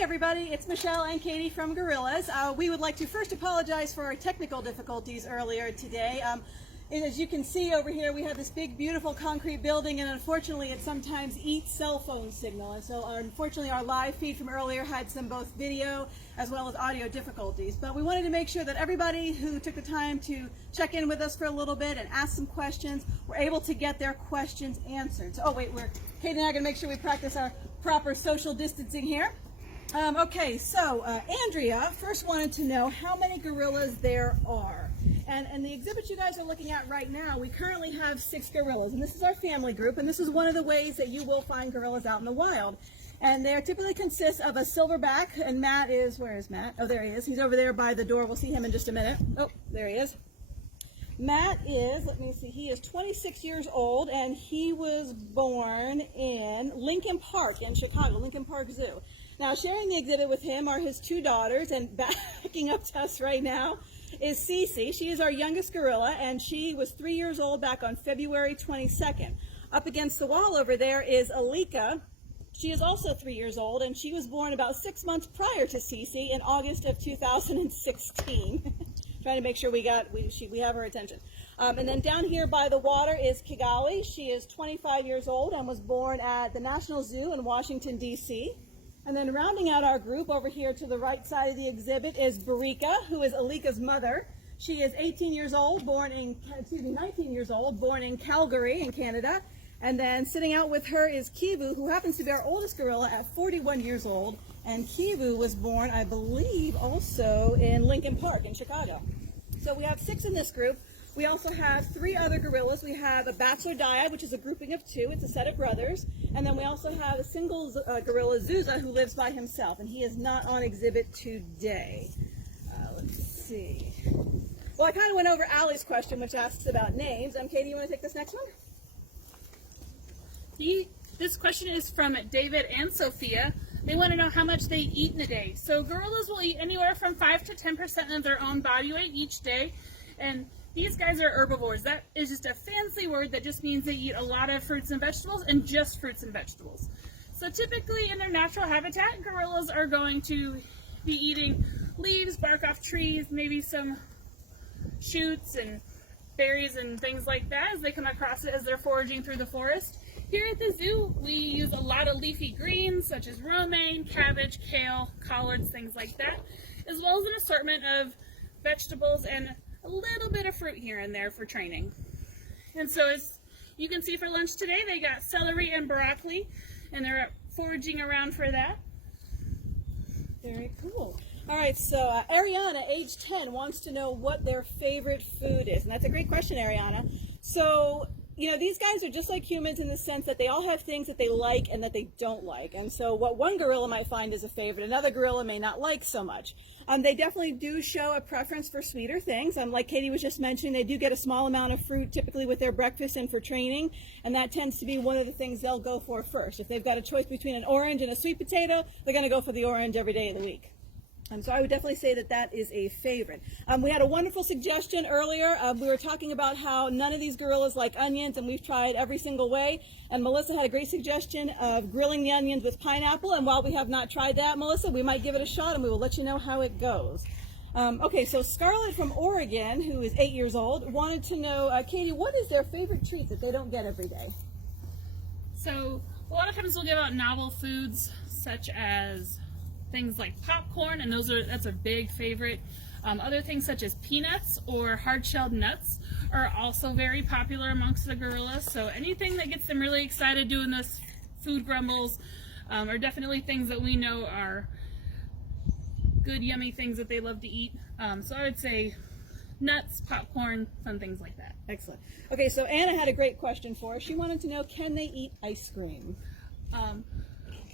Hey everybody, it's Michelle and Katie from Gorillas. We would like to first apologize for our technical difficulties earlier today. And as you can see over here, we have this big, beautiful concrete building, and unfortunately it sometimes eats cell phone signal. And so unfortunately our live feed from earlier had some both video as well as audio difficulties. But we wanted to make sure that everybody who took the time to check in with us for a little bit and ask some questions were able to get their questions answered. So, Katie and I are going to make sure we practice our proper social distancing here. Okay, so Andrea first wanted to know how many gorillas there are. And the exhibit you guys are looking at right now, we currently have 6 gorillas. And this is our family group, and this is one of the ways that you will find gorillas out in the wild. And they typically consist of a silverback, and Matt is, where is Matt? Oh, there he is. He's over there by the door. We'll see him in just a minute. Oh, there he is. Matt is, let me see, he is 26 years old, and he was born in Lincoln Park in Chicago, Lincoln Park Zoo. Now, sharing the exhibit with him are his 2 daughters, and backing up to us right now is Cece. She is our youngest gorilla, and she was 3 years old back on February 22nd. Up against the wall over there is Alika. She is also 3 years old, and she was born about 6 months prior to Cece in August of 2016. Trying to make sure we have her attention. And then down here by the water is Kigali. She is 25 years old and was born at the National Zoo in Washington, D.C. And then rounding out our group over here to the right side of the exhibit is Barika, who is Alika's mother. She is 19 years old, born in Calgary in Canada. And then sitting out with her is Kivu, who happens to be our oldest gorilla at 41 years old. And Kivu was born, I believe, also in Lincoln Park in Chicago. So we have 6 in this group. We also have 3 other gorillas. We have a bachelor dyad, which is a grouping of 2. It's a set of brothers. And then we also have a single gorilla, Zuza, who lives by himself. And he is not on exhibit today. Let's see. Well, I kind of went over Allie's question, which asks about names. Katie, you want to take this next one? This question is from David and Sophia. They want to know how much they eat in a day. So gorillas will eat anywhere from 5 to 10% of their own body weight each day. And these guys are herbivores. That is just a fancy word that just means they eat a lot of fruits and vegetables, and just fruits and vegetables. So typically in their natural habitat, gorillas are going to be eating leaves, bark off trees, maybe some shoots and berries and things like that as they come across it as they're foraging through the forest. Here at the zoo, we use a lot of leafy greens such as romaine, cabbage, kale, collards, things like that, as well as an assortment of vegetables and a little bit of fruit here and there for training. And so as you can see for lunch today, they got celery and broccoli, and they're foraging around for that. Very cool. All right, so Ariana, age 10, wants to know what their favorite food is. And that's a great question, Ariana. So, these guys are just like humans in the sense that they all have things that they like and that they don't like. And so what one gorilla might find is a favorite, another gorilla may not like so much. They definitely do show a preference for sweeter things. Like Katie was just mentioning, they do get a small amount of fruit typically with their breakfast and for training, and that tends to be one of the things they'll go for first. If they've got a choice between an orange and a sweet potato, they're going to go for the orange every day of the week. So I would definitely say that that is a favorite. We had a wonderful suggestion earlier. We were talking about how none of these gorillas like onions, and we've tried every single way. And Melissa had a great suggestion of grilling the onions with pineapple. And while we have not tried that, Melissa, we might give it a shot, and we will let you know how it goes. Okay, so Scarlett from Oregon, who is 8 years old, wanted to know, Katie, what is their favorite treat that they don't get every day? So a lot of times we'll give out novel foods such as things like popcorn, and that's a big favorite. Other things such as peanuts or hard-shelled nuts are also very popular amongst the gorillas. So anything that gets them really excited doing this food grumbles are definitely things that we know are good, yummy things that they love to eat. So I would say nuts, popcorn, fun things like that. Excellent. Okay, so Anna had a great question for us. She wanted to know, can they eat ice cream?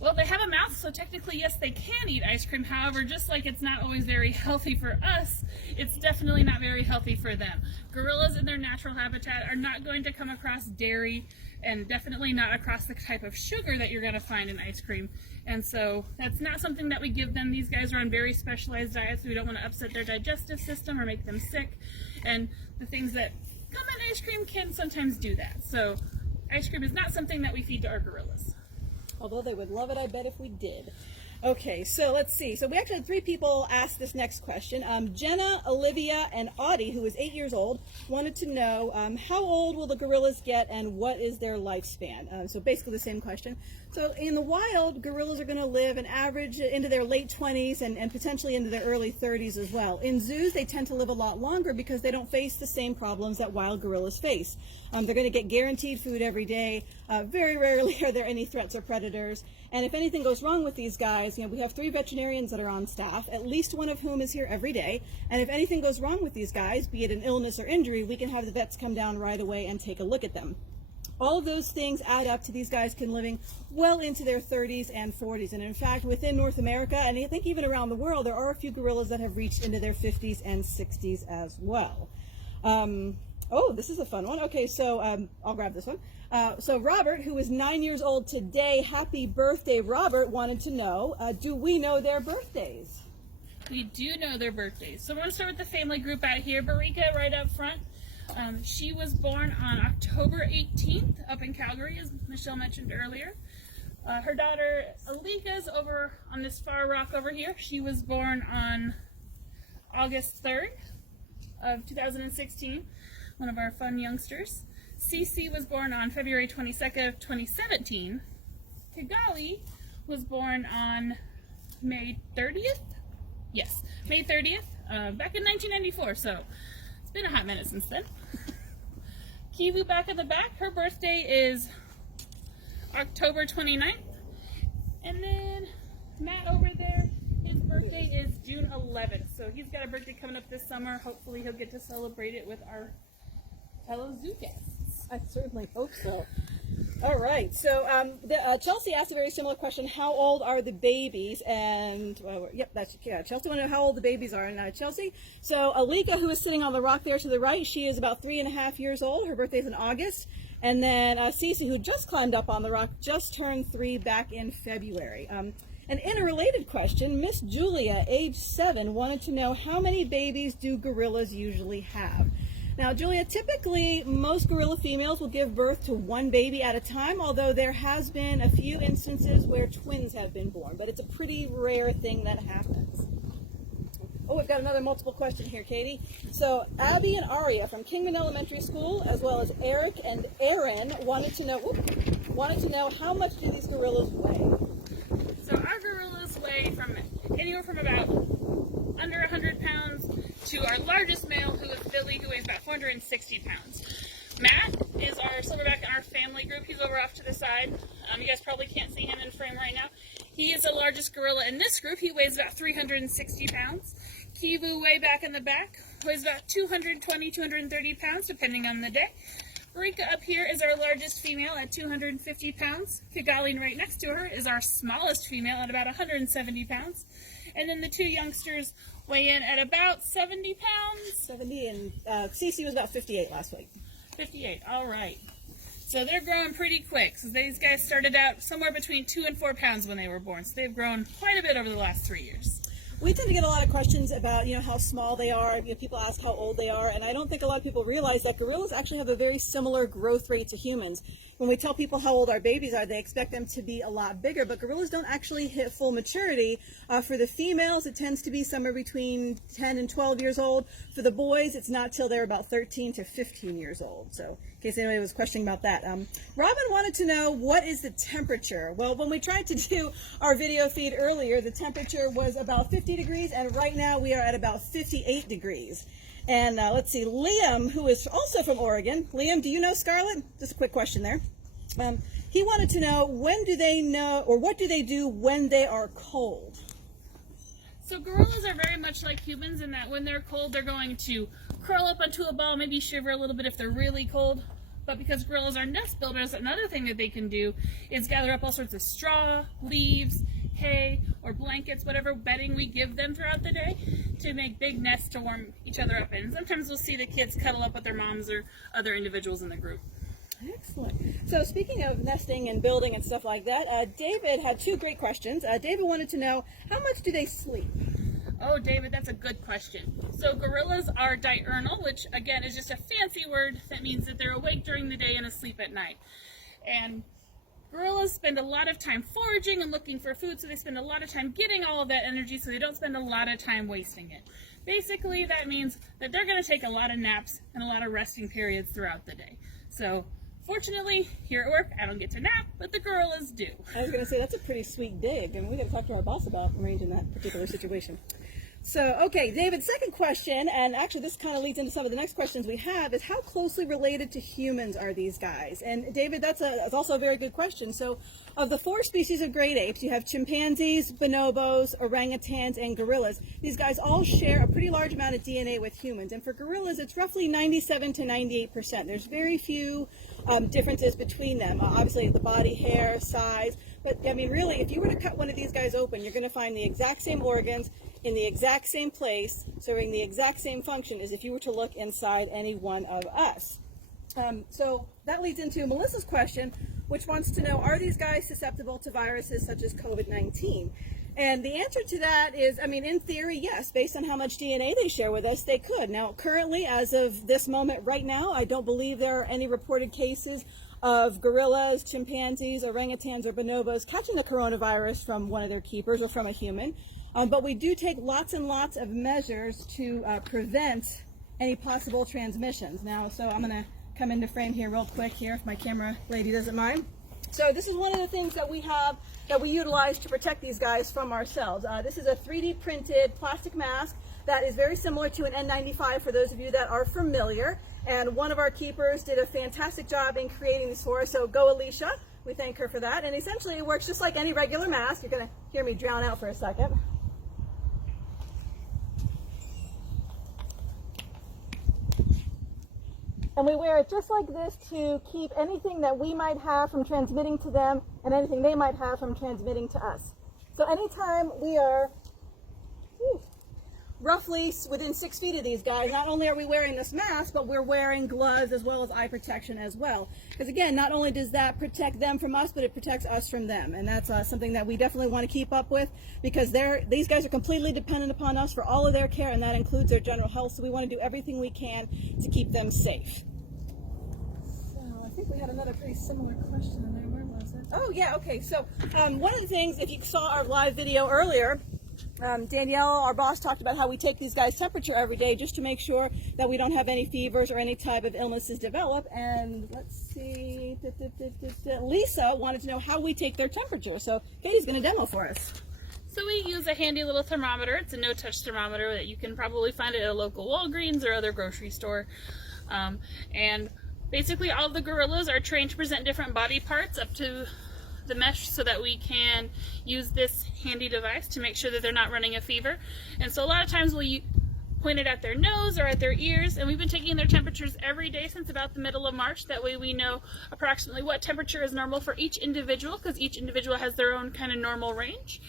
Well, they have a mouth, so technically, yes, they can eat ice cream. However, just like it's not always very healthy for us, it's definitely not very healthy for them. Gorillas in their natural habitat are not going to come across dairy, and definitely not across the type of sugar that you're going to find in ice cream. And so that's not something that we give them. These guys are on very specialized diets. We don't want to upset their digestive system or make them sick. And the things that come in ice cream can sometimes do that. So ice cream is not something that we feed to our gorillas. Although they would love it, I bet, if we did. Okay, so let's see. So we actually had 3 people ask this next question. Jenna, Olivia, and Audie, who is 8 years old, wanted to know how old will the gorillas get and what is their lifespan? So basically the same question. So in the wild, gorillas are going to live an average into their late 20s and potentially into their early 30s as well. In zoos, they tend to live a lot longer because they don't face the same problems that wild gorillas face. They're going to get guaranteed food every day. Very rarely are there any threats or predators. And if anything goes wrong with these guys, we have 3 veterinarians that are on staff, at least one of whom is here every day. And if anything goes wrong with these guys, be it an illness or injury, we can have the vets come down right away and take a look at them. All of those things add up to these guys living well into their 30s and 40s. And in fact, within North America, and I think even around the world, there are a few gorillas that have reached into their 50s and 60s as well. Oh, this is a fun one. Okay, so I'll grab this one. So Robert, who is 9 years old today, happy birthday, Robert, wanted to know, do we know their birthdays? We do know their birthdays. So we're going to start with the family group out here. Barika right up front. She was born on October 18th up in Calgary, as Michelle mentioned earlier. Her daughter Alika's over on this far rock over here. She was born on August 3rd of 2016, one of our fun youngsters. Cece was born on February 22nd of 2017. Kigali was born on May 30th? Yes, May 30th, back in 1994, so it's been a hot minute since then. Kivu back at the back, her birthday is October 29th. And then Matt over there, his birthday is June 11th. So he's got a birthday coming up this summer. Hopefully he'll get to celebrate it with our fellow zoo guests. I certainly hope so. All right, so Chelsea asked a very similar question. How old are the babies? And, Chelsea wanted to know how old the babies are. And Chelsea, so Alika, who is sitting on the rock there to the right, she is about 3.5 years old. Her birthday's in August. And then Cece, who just climbed up on the rock, just turned 3 back in February. And in a related question, Miss Julia, age 7, wanted to know how many babies do gorillas usually have? Now, Julia, typically most gorilla females will give birth to 1 baby at a time, although there has been a few instances where twins have been born, but it's a pretty rare thing that happens. Oh, we've got another multiple question here, Katie. So Abby and Aria from Kingman Elementary School, as well as Eric and Aaron, wanted to know how much do these gorillas weigh? So our gorillas weigh from anywhere from about under 100 pounds to our largest male, who is Billy, who weighs about 460 pounds. Matt is our silverback in our family group. He's over off to the side. You guys probably can't see him in frame right now. He is the largest gorilla in this group. He weighs about 360 pounds. Kivu, way back in the back, weighs about 220, 230 pounds, depending on the day. Rika up here is our largest female at 250 pounds. Kigali right next to her is our smallest female at about 170 pounds. And then the 2 youngsters weigh in at about 70 pounds. 70, and Cece was about 58 last week. 58, all right. So they're growing pretty quick. So these guys started out somewhere between 2 and 4 pounds when they were born. So they've grown quite a bit over the last 3 years. We tend to get a lot of questions about, how small they are. People ask how old they are, and I don't think a lot of people realize that gorillas actually have a very similar growth rate to humans. When we tell people how old our babies are, they expect them to be a lot bigger, but gorillas don't actually hit full maturity. For the females, it tends to be somewhere between 10 and 12 years old. For the boys, it's not till they're about 13 to 15 years old. So in case anybody was questioning about that. Robin wanted to know, what is the temperature? Well, when we tried to do our video feed earlier, the temperature was about 50 degrees, and right now we are at about 58 degrees. And let's see, Liam, who is also from Oregon. Liam, do you know Scarlett? Just a quick question there. He wanted to know, when do they know, or what do they do when they are cold? So gorillas are very much like humans in that when they're cold, they're going to curl up onto a ball, maybe shiver a little bit if they're really cold. But because gorillas are nest builders, another thing that they can do is gather up all sorts of straw, leaves, hay, or blankets, whatever bedding we give them throughout the day, to make big nests to warm each other up in. Sometimes we'll see the kids cuddle up with their moms or other individuals in the group. Excellent. So speaking of nesting and building and stuff like that, David had 2 great questions. David wanted to know, how much do they sleep? Oh, David, that's a good question. So gorillas are diurnal, which again is just a fancy word that means that they're awake during the day and asleep at night. And Gorillas spend a lot of time foraging and looking for food, so they spend a lot of time getting all of that energy, so they don't spend a lot of time wasting it. Basically, that means that they're going to take a lot of naps and a lot of resting periods throughout the day. So, fortunately, here at work, I don't get to nap, but the gorillas do. I was going to say, that's a pretty sweet dig. I mean, we got to talk to our boss about arranging that particular situation. So, okay, David, second question, and actually this kind of leads into some of the next questions we have, is how closely related to humans are these guys? And David, that's also a very good question. So, of the 4 species of great apes, you have chimpanzees, bonobos, orangutans, and gorillas. These guys all share a pretty large amount of DNA with humans, and for gorillas, it's roughly 97 to 98%. There's very few differences between them. Obviously, the body, hair, size, but I mean, really, if you were to cut one of these guys open, you're going to find the exact same organs in the exact same place, serving the exact same function as if you were to look inside any one of us. So that leads into Melissa's question, which wants to know, are these guys susceptible to viruses such as COVID-19? And the answer to that is, I mean, in theory, yes. Based on how much DNA they share with us, they could. Now, currently, as of this moment right now, I don't believe there are any reported cases of gorillas, chimpanzees, orangutans, or bonobos catching the coronavirus from one of their keepers or from a human. But we do take lots and lots of measures to prevent any possible transmissions. Now, so I'm going to come into frame here real quick here, if my camera lady doesn't mind. So this is one of the things that we have that we utilize to protect these guys from ourselves. This is a 3D printed plastic mask that is very similar to an N95 for those of you that are familiar. And one of our keepers did a fantastic job in creating this for us. So go Alicia, we thank her for that. And essentially it works just like any regular mask. You're going to hear me drown out for a second. And we wear it just like this to keep anything that we might have from transmitting to them and anything they might have from transmitting to us. So anytime we are roughly within 6 feet of these guys, not only are we wearing this mask, but we're wearing gloves as well as eye protection as well. Because again, not only does that protect them from us, but it protects us from them. And that's something that we definitely want to keep up with, because these guys are completely dependent upon us for all of their care, and that includes their general health. So we want to do everything we can to keep them safe. So I think we had another pretty similar question in there. Where was it? Oh yeah, okay. So one of the things, if you saw our live video earlier, Danielle, our boss, talked about how we take these guys' temperature every day just to make sure that we don't have any fevers or any type of illnesses develop. And let's see, Lisa wanted to know how we take their temperature. So Katie's going to demo for us. So we use a handy little thermometer. It's a no-touch thermometer that you can probably find at a local Walgreens or other grocery store. And basically all of the gorillas are trained to present different body parts up to the mesh so that we can use this handy device to make sure that they're not running a fever. And so a lot of times we'll point it at their nose or at their ears, and we've been taking their temperatures every day since about the middle of March. That way we know approximately what temperature is normal for each individual, because each individual has their own kind of normal range,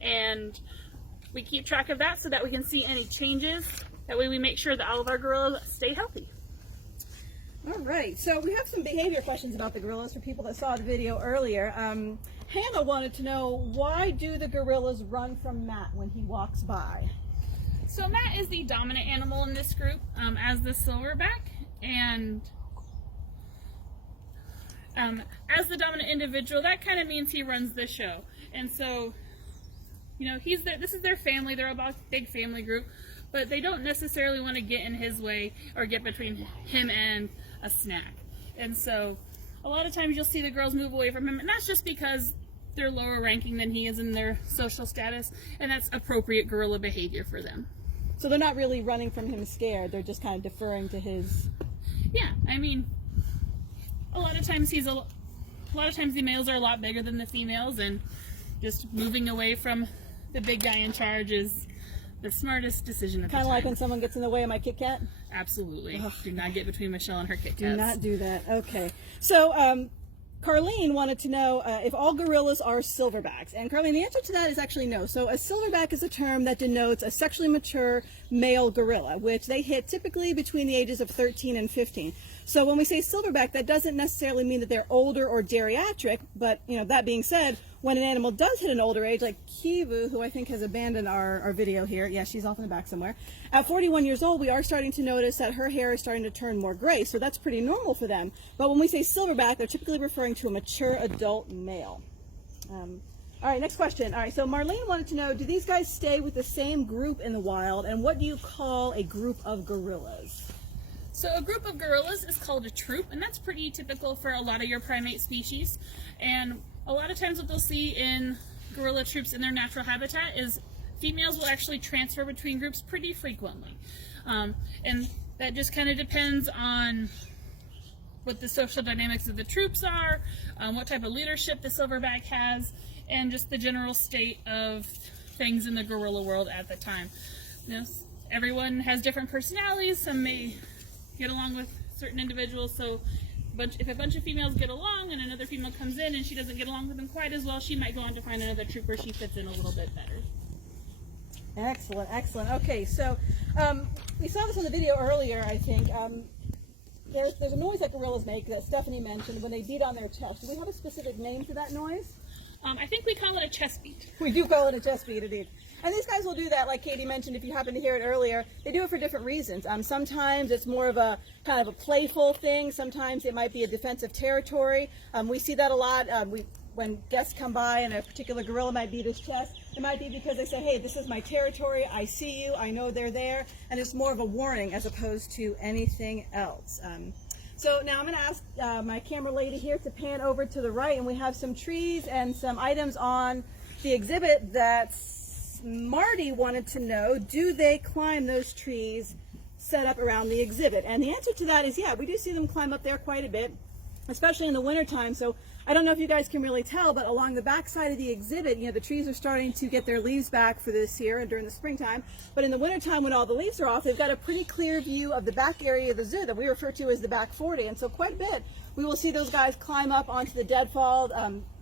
and we keep track of that so that we can see any changes. That way we make sure that all of our gorillas stay healthy. All right, so we have some behavior questions about the gorillas for people that saw the video earlier. Hannah wanted to know, why do the gorillas run from Matt when he walks by? So Matt is the dominant animal in this group, as the silverback, and as the dominant individual, that kind of means he runs the show. And so, you know, this is their family, they're a big family group, but they don't necessarily want to get in his way or get between him and a snack. And so a lot of times you'll see the girls move away from him, and that's just because they're lower ranking than he is in their social status, and that's appropriate gorilla behavior for them. So they're not really running from him scared, they're just kind of deferring to his... Yeah, I mean, a lot of times the males are a lot bigger than the females, and just moving away from the big guy in charge is the smartest decision at the time. Kind of like when someone gets in the way of my Kit Kat? Absolutely. Ugh. Do not get between Michelle and her Kit Kats. Do not do that. Okay. So, Carlene wanted to know if all gorillas are silverbacks. And Carlene, the answer to that is actually no. So a silverback is a term that denotes a sexually mature male gorilla, which they hit typically between the ages of 13 and 15. So when we say silverback, that doesn't necessarily mean that they're older or geriatric, but that being said, when an animal does hit an older age, like Kivu, who I think has abandoned our video here, yeah, she's off in the back somewhere, at 41 years old, we are starting to notice that her hair is starting to turn more gray, so that's pretty normal for them. But when we say silverback, they're typically referring to a mature adult male. All right, next question. All right, so Marlene wanted to know, do these guys stay with the same group in the wild, and what do you call a group of gorillas? So a group of gorillas is called a troop, and that's pretty typical for a lot of your primate species. And a lot of times what they'll see in gorilla troops in their natural habitat is females will actually transfer between groups pretty frequently. And that just kind of depends on what the social dynamics of the troops are, what type of leadership the silverback has, and just the general state of things in the gorilla world at the time. Everyone has different personalities. Some may get along with certain individuals, so if a bunch of females get along and another female comes in and she doesn't get along with them quite as well, she might go on to find another troop where she fits in a little bit better. Excellent, excellent. Okay, so we saw this in the video earlier, I think. There's a noise that gorillas make that Stephanie mentioned when they beat on their chest. Do we have a specific name for that noise? I think we call it a chest beat. We do call it a chest beat, indeed. And these guys will do that, like Katie mentioned, if you happen to hear it earlier. They do it for different reasons. Sometimes it's more of a kind of a playful thing. Sometimes it might be a defensive territory. We see that a lot. When guests come by and a particular gorilla might beat his chest, it might be because they say, hey, this is my territory, I see you, I know they're there, and it's more of a warning as opposed to anything else. So now I'm going to ask my camera lady here to pan over to the right, and we have some trees and some items on the exhibit that Marty wanted to know, do they climb those trees set up around the exhibit? And the answer to that is yeah, we do see them climb up there quite a bit, especially in the wintertime. So I don't know if you guys can really tell, but along the back side of the exhibit, the trees are starting to get their leaves back for this year and during the springtime. But in the wintertime, when all the leaves are off, they've got a pretty clear view of the back area of the zoo that we refer to as the back 40. And so quite a bit, we will see those guys climb up onto the deadfall,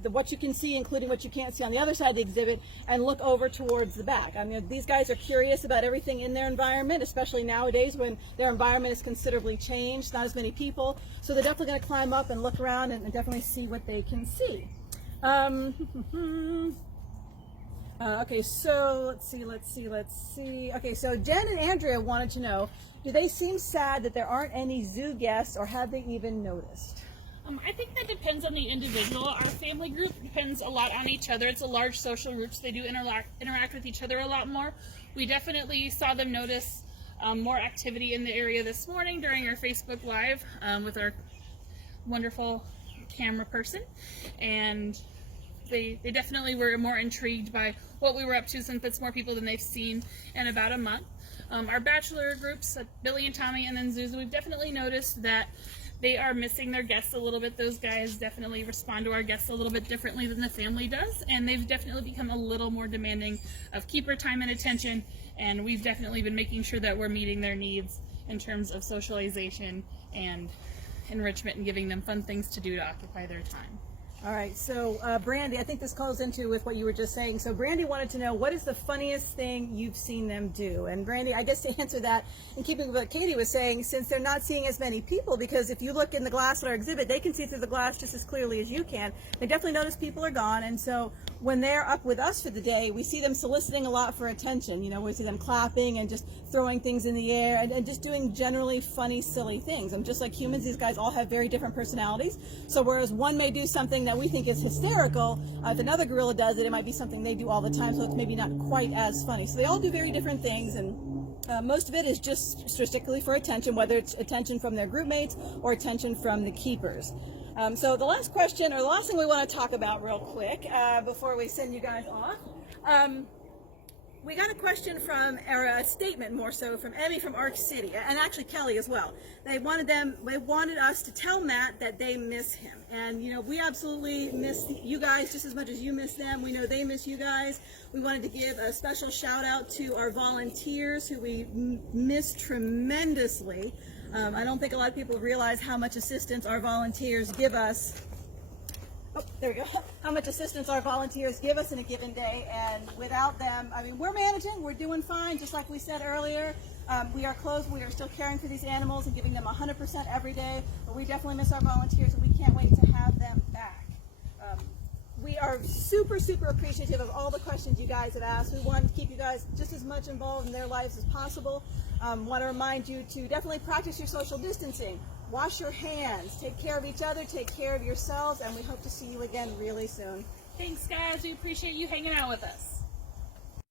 what you can see, including what you can't see on the other side of the exhibit, and look over towards the back. I mean, these guys are curious about everything in their environment, especially nowadays when their environment is considerably changed, not as many people. So they're definitely going to climb up and look around and definitely see what they can see. Okay, so let's see. Okay, so Jen and Andrea wanted to know, do they seem sad that there aren't any zoo guests, or have they even noticed? I think that depends on the individual. Our family group depends a lot on each other. It's a large social group, so they do interact with each other a lot more. We definitely saw them notice more activity in the area this morning during our Facebook Live with our wonderful camera person, and they definitely were more intrigued by what we were up to, since it's more people than they've seen in about a month. Our bachelor groups, Billy and Tommy and then Zuzu, we've definitely noticed that they are missing their guests a little bit. Those guys definitely respond to our guests a little bit differently than the family does, and they've definitely become a little more demanding of keeper time and attention, and we've definitely been making sure that we're meeting their needs in terms of socialization and enrichment and giving them fun things to do to occupy their time. All right, so Brandy, I think this calls into with what you were just saying. So Brandy wanted to know, what is the funniest thing you've seen them do? And Brandy, I guess to answer that, in keeping with what Katie was saying, since they're not seeing as many people, because if you look in the glass at our exhibit, they can see through the glass just as clearly as you can. They definitely notice people are gone, and so when they're up with us for the day, we see them soliciting a lot for attention. We see them clapping and just throwing things in the air and just doing generally funny, silly things. And just like humans, these guys all have very different personalities. So whereas one may do something that we think is hysterical, if another gorilla does it, it might be something they do all the time, so it's maybe not quite as funny. So they all do very different things, and most of it is just strictly for attention, whether it's attention from their group mates or attention from the keepers. So the last question, or the last thing we want to talk about real quick before we send you guys off, we got a question from, or a statement more so, from Emmy from Arc City, and actually Kelly as well. They wanted us to tell Matt that they miss him. And we absolutely miss you guys just as much as you miss them. We know they miss you guys. We wanted to give a special shout out to our volunteers, who we miss tremendously. I don't think a lot of people realize how much assistance our volunteers give us. Oh, there we go. How much assistance our volunteers give us in a given day, and without them, I mean, we're managing, we're doing fine, just like we said earlier. We are closed. We are still caring for these animals and giving them 100% every day, but we definitely miss our volunteers, and we can't wait to have them back. We are super, super appreciative of all the questions you guys have asked. We want to keep you guys just as much involved in their lives as possible. Want to remind you to definitely practice your social distancing. Wash your hands. Take care of each other. Take care of yourselves. And we hope to see you again really soon. Thanks, guys. We appreciate you hanging out with us.